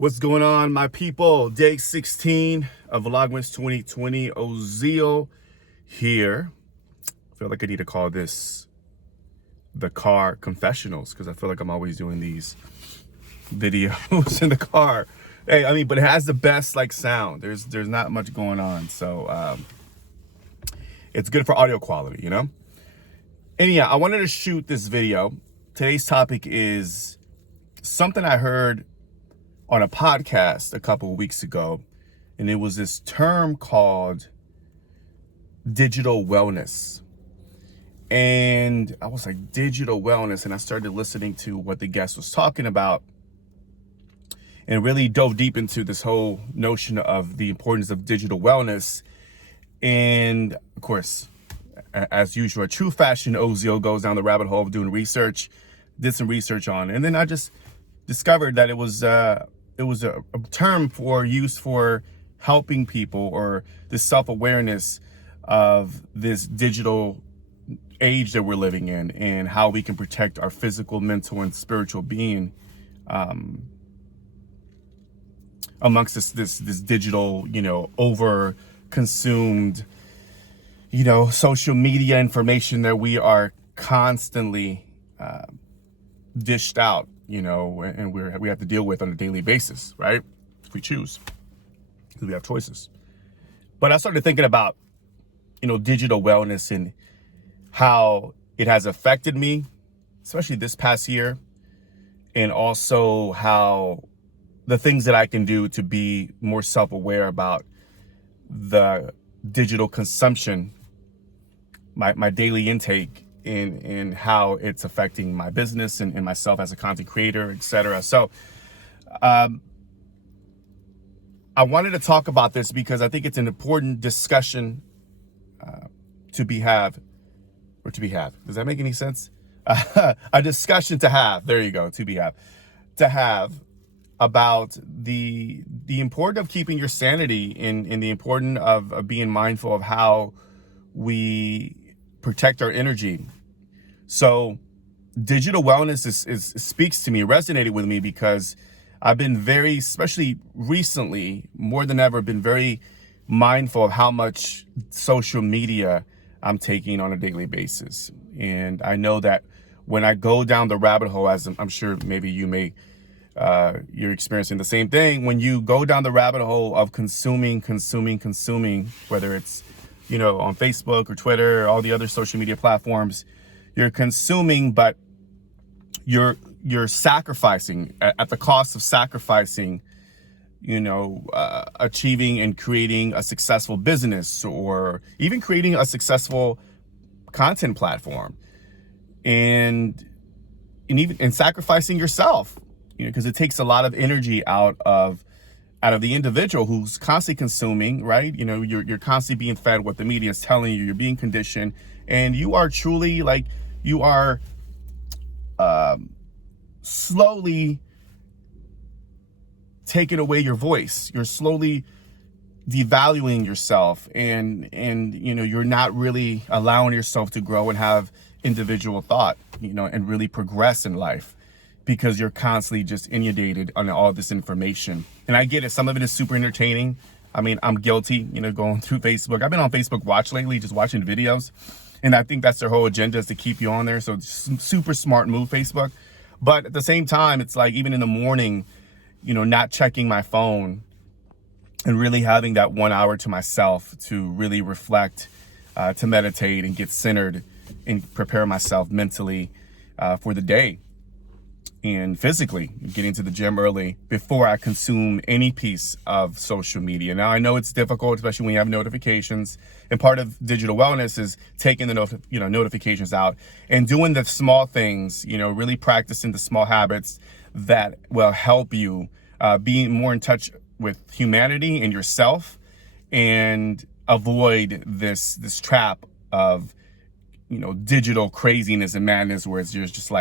What's going on, my people? Day 16 of Vlogmas 2020. Ozeal here. I feel like I need to call this the car confessionals because I feel like I'm always doing these videos in the car. Hey, but it has the best sound. There's not much going on, so it's good for audio quality, you know. Anyhow, I wanted to shoot this video. Today's topic is something I heard on a podcast a couple of weeks ago, and it was this term called digital wellness. And I was like, digital wellness, and I started listening to what the guest was talking about and really dove deep into this whole notion of the importance of digital wellness. And of course, as usual, a true fashion, Ozeal goes down the rabbit hole of doing research, did some research on it, and then I just discovered that it was a term used for helping people, or this self-awareness of this digital age that we're living in, and how we can protect our physical, mental, and spiritual being amongst this digital, over consumed, social media information that we are constantly dished out, and we have to deal with on a daily basis, right? If we choose, because we have choices. But I started thinking about, digital wellness and how it has affected me, especially this past year, and also how the things that I can do to be more self-aware about the digital consumption, my daily intake, and how it's affecting my business and myself as a content creator, etc. So I wanted to talk about this because I think it's an important discussion to be had. Does that make any sense? A discussion to have. There you go. To have about the importance of keeping your sanity, and the importance of being mindful of how we protect our energy. So digital wellness speaks to me, resonated with me, because I've been very, especially recently, more than ever, been very mindful of how much social media I'm taking on a daily basis. And I know that when I go down the rabbit hole, as I'm sure maybe you're experiencing the same thing, when you go down the rabbit hole of consuming, whether it's, on Facebook or Twitter or all the other social media platforms, you're consuming, but you're sacrificing at the cost of sacrificing, achieving and creating a successful business, or even creating a successful content platform, and sacrificing yourself, because it takes a lot of energy out of the individual who's constantly consuming, right? You're constantly being fed what the media is telling you. You're being conditioned, and you are truly slowly taking away your voice. You're slowly devaluing yourself, and you're not really allowing yourself to grow and have individual thought, and really progress in life, because you're constantly just inundated on all this information. And I get it. Some of it is super entertaining. I'm guilty, going through Facebook. I've been on Facebook Watch lately, just watching videos. And I think that's their whole agenda, is to keep you on there. So it's super smart move, Facebook. But at the same time, it's like, even in the morning, not checking my phone and really having that 1 hour to myself to really reflect, to meditate and get centered and prepare myself mentally for the day, and physically getting to the gym early before I consume any piece of social media. Now, I know it's difficult, especially when you have notifications, and part of digital wellness is taking the notifications out and doing the small things, really practicing the small habits that will help you be more in touch with humanity and yourself, and avoid this trap of digital craziness and madness, where you're just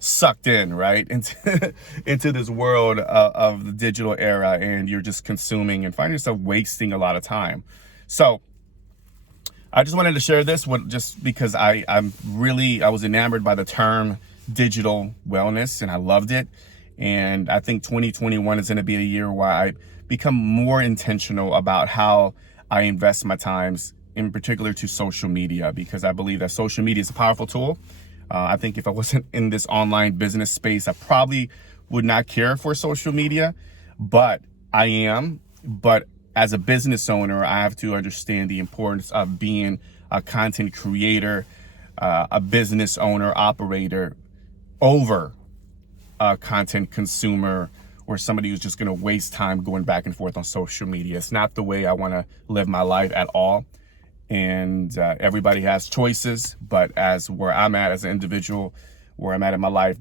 sucked in, right, into this world of the digital era, and you're just consuming and find yourself wasting a lot of time. So I just wanted to share this just because I was enamored by the term digital wellness, and I loved it. And I think 2021 is going to be a year where I become more intentional about how I invest my times, in particular to social media, because I believe that social media is a powerful tool. I think if I wasn't in this online business space, I probably would not care for social media, but I am. But as a business owner, I have to understand the importance of being a content creator, a business owner, operator, over a content consumer or somebody who's just going to waste time going back and forth on social media. It's not the way I want to live my life at all. And everybody has choices, but as where I'm at as an individual, where I'm at in my life,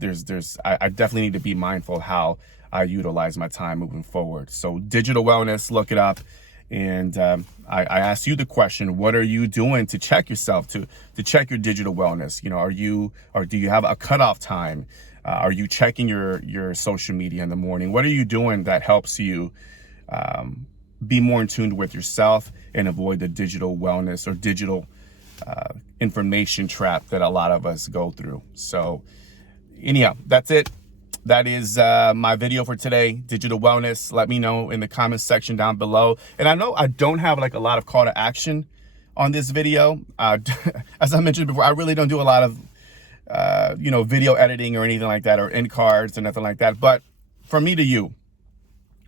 I definitely need to be mindful how I utilize my time moving forward. So digital wellness, look it up. And I asked you the question, what are you doing to check yourself, to check your digital wellness? You know, do you have a cutoff time? Are you checking your social media in the morning? What are you doing that helps you be more in tune with yourself and avoid the digital wellness or digital information trap that a lot of us go through? So anyhow, that's it. That is my video for today, digital wellness. Let me know in the comments section down below. And I know I don't have like a lot of call to action on this video. As I mentioned before, I really don't do a lot of video editing or anything like that, or end cards or nothing like that. But from me to you,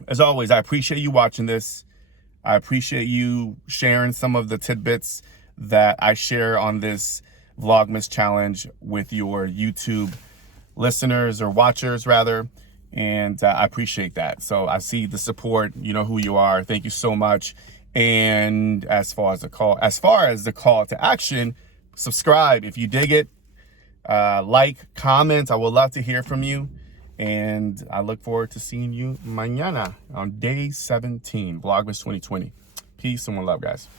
as always, I appreciate you watching this. I appreciate you sharing some of the tidbits that I share on this Vlogmas challenge with your YouTube listeners, or watchers rather. And I appreciate that. So I see the support. You know who you are. Thank you so much. And as far as the call to action, subscribe if you dig it. Like, comment. I would love to hear from you. And I look forward to seeing you mañana on day 17, Vlogmas 2020. Peace and one love, guys.